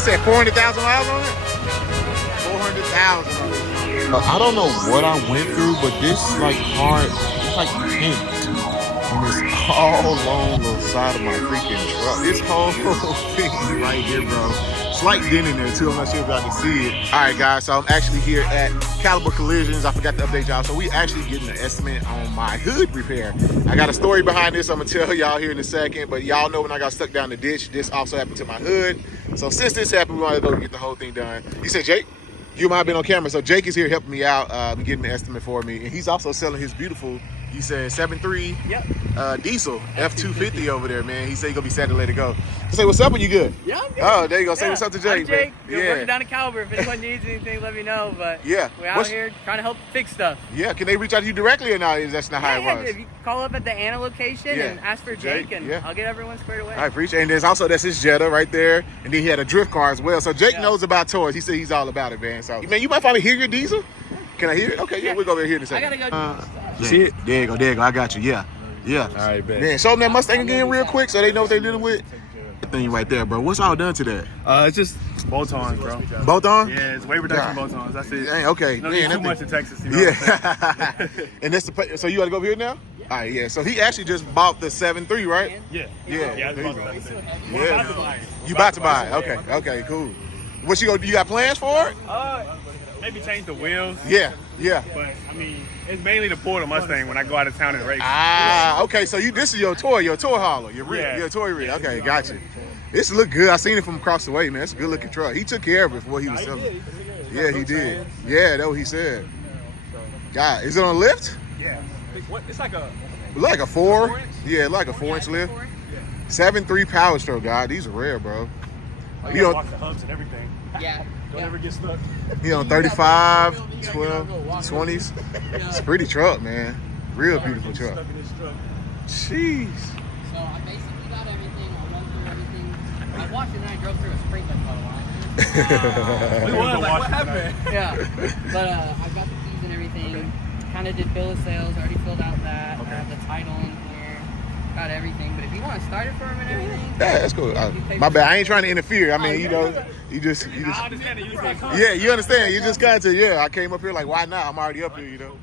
You said 400,000 miles on it? 400,000 on it. I don't know what I went through, but this like hard, it's like pink. And it's all along the side of my freaking truck. This whole thing right here, bro. Slight dent in there too. I'm not sure if y'all can see it. All right, guys. So I'm actually here at Caliber Collisions. I forgot to update y'all. So we actually getting an estimate on my hood repair. I got a story behind this. I'm gonna tell y'all here in a second. But y'all know when I got stuck down the ditch, this also happened to my hood. So since this happened, we wanted to go get the whole thing done. You said, Jake? You might have been on camera. So Jake is here helping me out, getting the estimate for me. And he's also selling his beautiful, you said 7.3 diesel F250 over there, man. He said he's gonna be sad to let it go. Say what's up when you good? Yeah, I'm good. Oh, there you go. Say what's up to Jake. I'm Jake. Man. You're working down at Caliber. If anyone needs anything, let me know. But yeah, we're out here trying to help fix stuff. Yeah, can they reach out to you directly or not? That's not how it runs. If you call up at the Anna location and ask for Jake, and I'll get everyone squared away. I appreciate it. And that's his Jetta right there. And then he had a drift car as well. So Jake knows about toys. He said he's all about it, man. So, man, you might finally hear your diesel? Can I hear it? Okay, yeah, we'll go over here in a second. I gotta go. See it? There you go. I got you. Yeah. All right, man. Man, show them that Mustang again real quick so they know what they're dealing with. Thing right there, bro. What's all done to that? It's just bolt-ons, bro. Bolt-on? Yeah, it's weight reduction bolt-ons. That's it. Dang, okay. No, too much in Texas, you know. Yeah. And that's the. So you got to go over here now? Yeah. All right, yeah. So he actually just bought the 7.3, right? Yeah. Yeah. There you go. Yeah. You about to buy it? Okay, cool. What you got plans for it? Maybe change the wheels. Yeah. But I mean, it's mainly to pull the Mustang when I go out of town and race. Okay. So this is your toy hauler, your toy rig. Okay, gotcha. This look good. I seen it from across the way, man. It's a good looking truck. He took care of it for what he was selling. Yeah, he did. Yeah, that's what he said. God, is it on a lift? Yeah. It's like a 4. Yeah, like a 4-inch lift. 7.3 power stroke, God. These are rare, bro. You gotta watch the hubs and everything. Yeah. Don't ever get stuck. He on 35, 12, 20s. It's a pretty truck, man. Real beautiful truck. Jeez. So I basically got everything. I run through everything. I watched it and I drove through a sprinkler puddle. What happened? Yeah. But I got the keys and everything. Kind of did bill of sales. Already filled out that. I have the title in here. Got everything. But if you want to start it for him and everything. Yeah, that's cool. My bad. I ain't trying to interfere. I mean, you just. I understand it. Yeah, you understand. You just got to. Yeah, I came up here like, why not? I'm already up here, you know.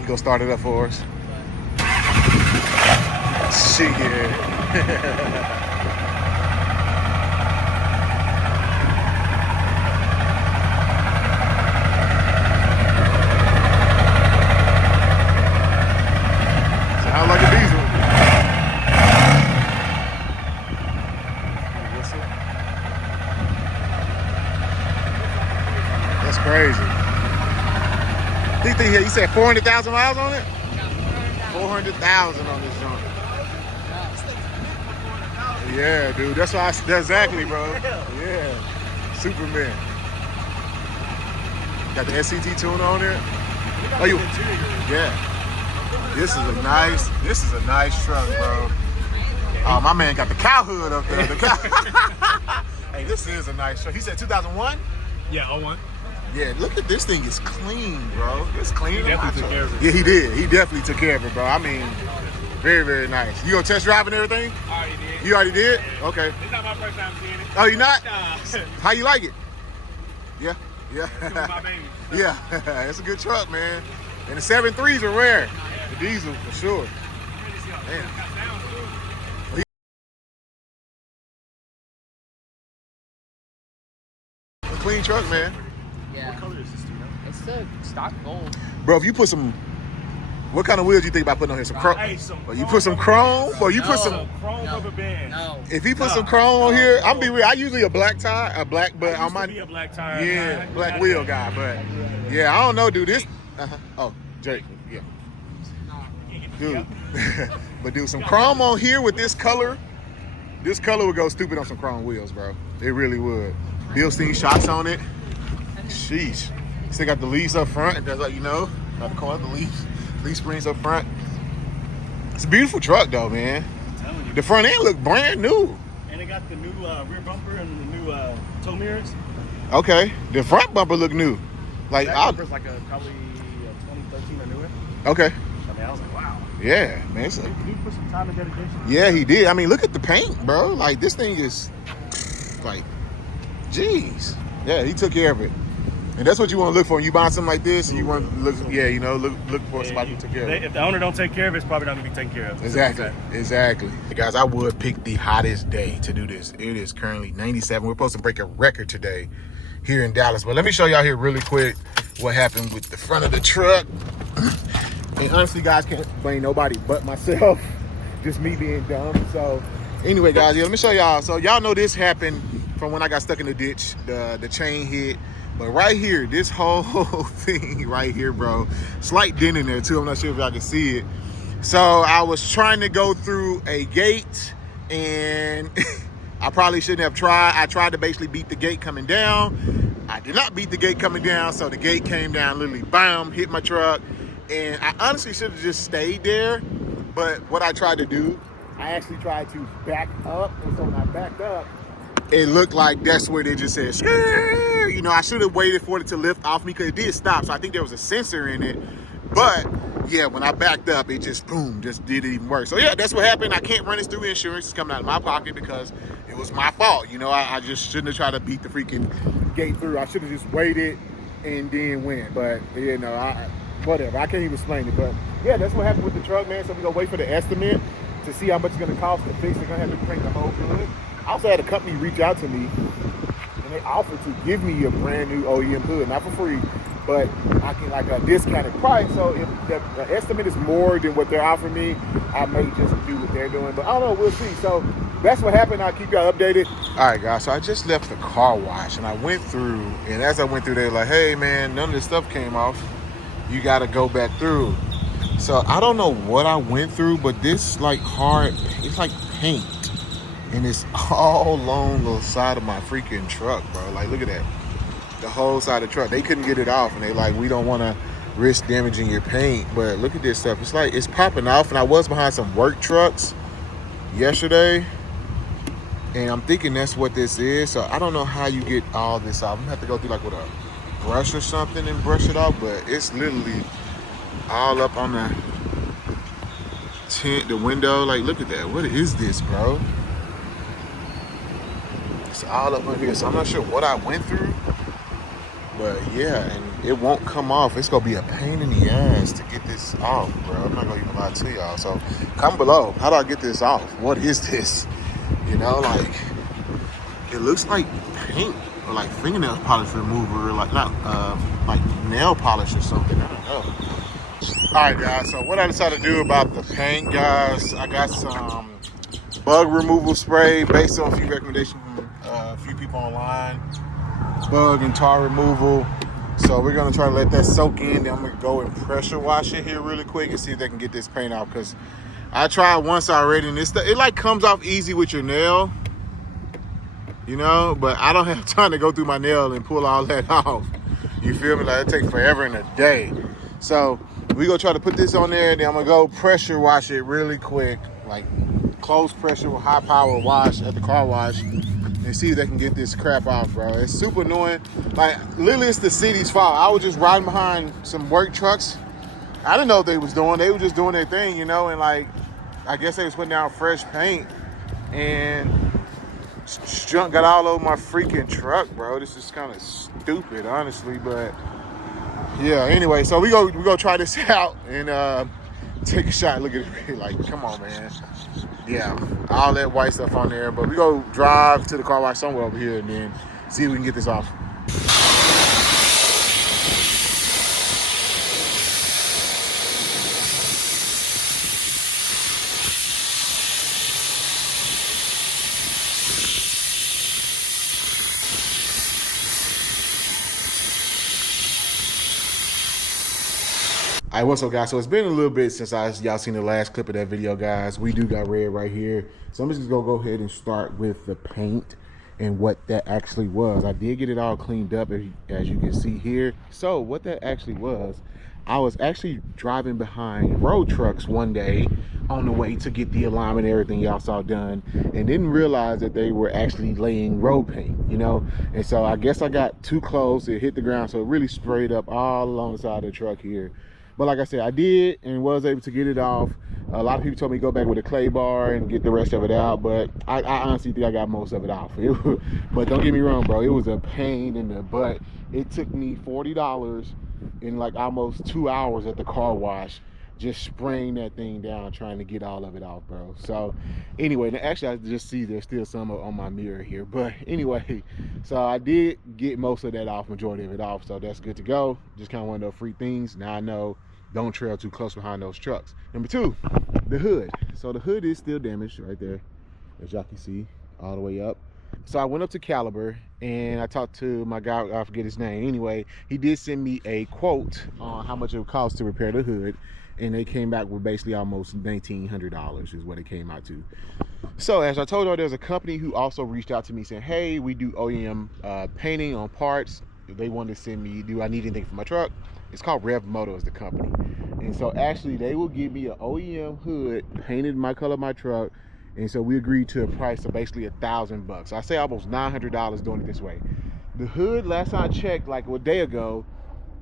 You go start it up for us. Shit. Sound like a diesel. That's crazy. You said 400,000 miles on it? 400,000 on this joint. Yeah, dude. That's exactly, bro. Yeah. Superman. Got the SCT tuner on there. Oh, yeah. This is a nice truck, bro. Oh, my man got the cow hood up there. Hey, this is a nice truck. He said 2001? Yeah, 01. Yeah, look at this thing. It's clean, bro. It's clean. He definitely took care of it. Yeah, he did. He definitely took care of it, bro. I mean, very, very nice. You gonna test drive and everything? I already did. You already did? Okay. It's not my first time seeing it. Oh, you not? Nah. How you like it? Yeah. My baby. Yeah, it's a good truck, man. And the 7.3s are rare. The diesel, for sure. Damn. A clean truck, man. Yeah. What color is this, dude? It's a stock gold. Bro, if you put some, what kind of wheels do you think about putting on here? Some chrome? You put some chrome? Or you put some chrome rubber band. No. If he put some chrome on here, I'm be real. I usually a black tire, but I might be a black tire. Yeah, black wheel guy, but yeah, I don't know, dude. This, oh, Jake, yeah, dude. But dude, some chrome on here with this color would go stupid on some chrome wheels, bro. It really would. Bilstein shocks on it. Sheesh. Still got the leaves up front. That's like, you know, got the car, the leaf springs up front. It's a beautiful truck though, man. I'm telling you. The front end look brand new. And it got the new rear bumper and the new tow mirrors. Okay, the front bumper look new. Like that bumper's like probably a 2013 or newer. Okay. I mean, I was like, wow. Yeah, man. He put some time and dedication. Yeah, he did. I mean, look at the paint, bro. Like, this thing is, like, jeez. Yeah, he took care of it. And that's what you want to look for when you buy something like this. And you want to look, yeah, you know, look for somebody who took care of it. If the owner don't take care of it, it's probably not going to be taken care of. Exactly. Hey guys, I would pick the hottest day to do this. It is currently 97. We're supposed to break a record today here in Dallas. But let me show y'all here really quick what happened with the front of the truck. And honestly, guys, can't blame nobody but myself. Just me being dumb. So anyway, guys, yeah, let me show y'all. So y'all know this happened from when I got stuck in the ditch. The chain hit. But right here, this whole thing right here, bro, slight dent in there too. I'm not sure if y'all can see it. So I was trying to go through a gate, and I probably shouldn't have tried. I tried to basically beat the gate coming down. I did not beat the gate coming down, so the gate came down, literally, bam, hit my truck. And I honestly should have just stayed there. But what I tried to do, I actually tried to back up. And so when I backed up, it looked like that's where they just said, yeah. You know, I should have waited for it to lift off me because it did stop. So I think there was a sensor in it. But yeah, when I backed up, it just, boom, just didn't even work. So yeah, that's what happened. I can't run this through insurance. It's coming out of my pocket because it was my fault. You know, I just shouldn't have tried to beat the freaking gate through. I should have just waited and then went. But, you know, whatever. I can't even explain it. But yeah, that's what happened with the truck, man. So we're going to wait for the estimate to see how much it's going to cost to fix. They're going to have to paint the whole hood. I also had a company reach out to me, and they offered to give me a brand new OEM hood, not for free, but I can, like, a discounted price. So if the estimate is more than what they're offering me, I may just do what they're doing. But I don't know, we'll see. So that's what happened. I'll keep y'all updated. All right, guys. So I just left the car wash, and I went through, and as I went through, they were like, hey, man, none of this stuff came off. You got to go back through. So I don't know what I went through, but this, like, hard, it's like paint. And it's all along the side of my freaking truck, bro. Like, look at that. The whole side of the truck. They couldn't get it off. And they like, we don't want to risk damaging your paint. But look at this stuff. It's like, it's popping off. And I was behind some work trucks yesterday. And I'm thinking that's what this is. So I don't know how you get all this off. I'm going to have to go through, like, with a brush or something and brush it off. But it's literally all up on the tent, the window. Like, look at that. What is this, bro? It's all up on here, so I'm not sure what I went through, but yeah, and it won't come off. It's gonna be a pain in the ass to get this off, bro. I'm not gonna even lie to y'all. So comment below, how do I get this off? What is this? You know, like, it looks like paint or like fingernail polish remover, like not like nail polish or something. I don't know. All right, guys. So what I decided to do about the paint, guys, I got some bug removal spray based on a few recommendations from a few people online. Bug and tar removal. So we're gonna try to let that soak in. Then I'm gonna go and pressure wash it here really quick and see if they can get this paint off. Because I tried once already, and it like comes off easy with your nail, you know. But I don't have time to go through my nail and pull all that off. You feel me? Like, it takes forever and a day. So we gonna try to put this on there. Then I'm gonna go pressure wash it really quick, like close pressure with high power wash at the car wash, and see if they can get this crap off, bro. It's super annoying. Like, literally, it's the city's fault. I was just riding behind some work trucks. I didn't know what they was doing. They were just doing their thing, you know, and like, I guess they was putting down fresh paint, and junk got all over my freaking truck, bro. This is kind of stupid, honestly, but yeah. Anyway, so we go try this out and take a shot. Look at it, like, come on, man. Yeah, all that white stuff on there, but we go drive to the car wash somewhere over here and then see if we can get this off. All right, what's up, guys? So it's been a little bit since y'all seen the last clip of that video, guys. We do got red right here. So I'm just gonna go ahead and start with the paint and what that actually was. I did get it all cleaned up, as you can see here. So what that actually was, I was actually driving behind road trucks one day on the way to get the alignment and everything y'all saw done, and didn't realize that they were actually laying road paint, you know. And so I guess I got too close. It hit the ground, so it really sprayed up all along the side of the truck here. But like I said, I did and was able to get it off. A lot of people told me go back with a clay bar and get the rest of it out, but I honestly think I got most of it off. But don't get me wrong, bro, it was a pain in the butt. It took me $40 in like almost 2 hours at the car wash, just spraying that thing down, trying to get all of it off, bro. So anyway, actually I just see there's still some on my mirror here, but anyway, so I did get most of that off, majority of it off, so that's good to go. Just kind of one of those free things. Now I know don't trail too close behind those trucks. Number two, the hood. So the hood is still damaged right there, as y'all can see, all the way up. So I went up to Caliber and I talked to my guy, I forget his name. Anyway, he did send me a quote on how much it would cost to repair the hood, and they came back with basically almost $1,900 is what it came out to. So as I told you, there's a company who also reached out to me saying, hey, we do OEM painting on parts. They wanted to send me, do I need anything for my truck? It's called Rev Moto is the company. And so actually they will give me an OEM hood painted my color of my truck. And so we agreed to a price of basically $1,000. So I say almost $900 doing it this way. The hood, last time I checked, like a day ago,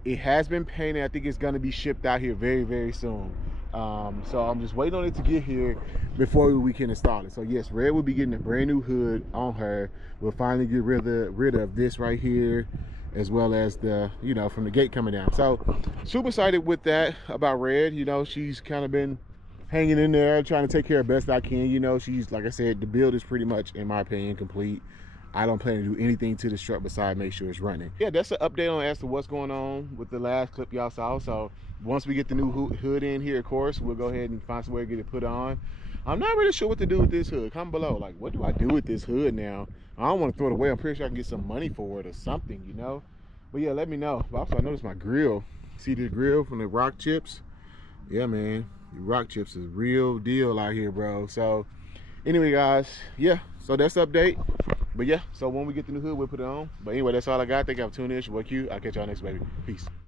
it has been painted. I think it's gonna be shipped out here very, very soon. So I'm just waiting on it to get here before we can install it. So yes, Red will be getting a brand new hood on her. We'll finally get rid of this right here, as well as the, you know, from the gate coming down. So super excited with that about Red. You know, she's kind of been hanging in there, trying to take care of best I can. You know, she's, like I said, the build is pretty much, in my opinion, complete. I don't plan to do anything to this truck besides make sure it's running. Yeah, that's an update on as to what's going on with the last clip y'all saw. So once we get the new hood in here, of course, we'll go ahead and find some way to get it put on. I'm not really sure what to do with this hood. Comment below, like, what do I do with this hood now? I don't want to throw it away. I'm pretty sure I can get some money for it or something, you know? But yeah, let me know. But also, I noticed my grill. See the grill from the rock chips? Yeah, man, the rock chips is real deal out here, bro. So anyway, guys, yeah, so that's the update. But yeah, so when we get the new hood, we'll put it on. But anyway, that's all I got. Thank y'all for tuning in. It's your boy Q. I'll catch y'all next, baby. Peace.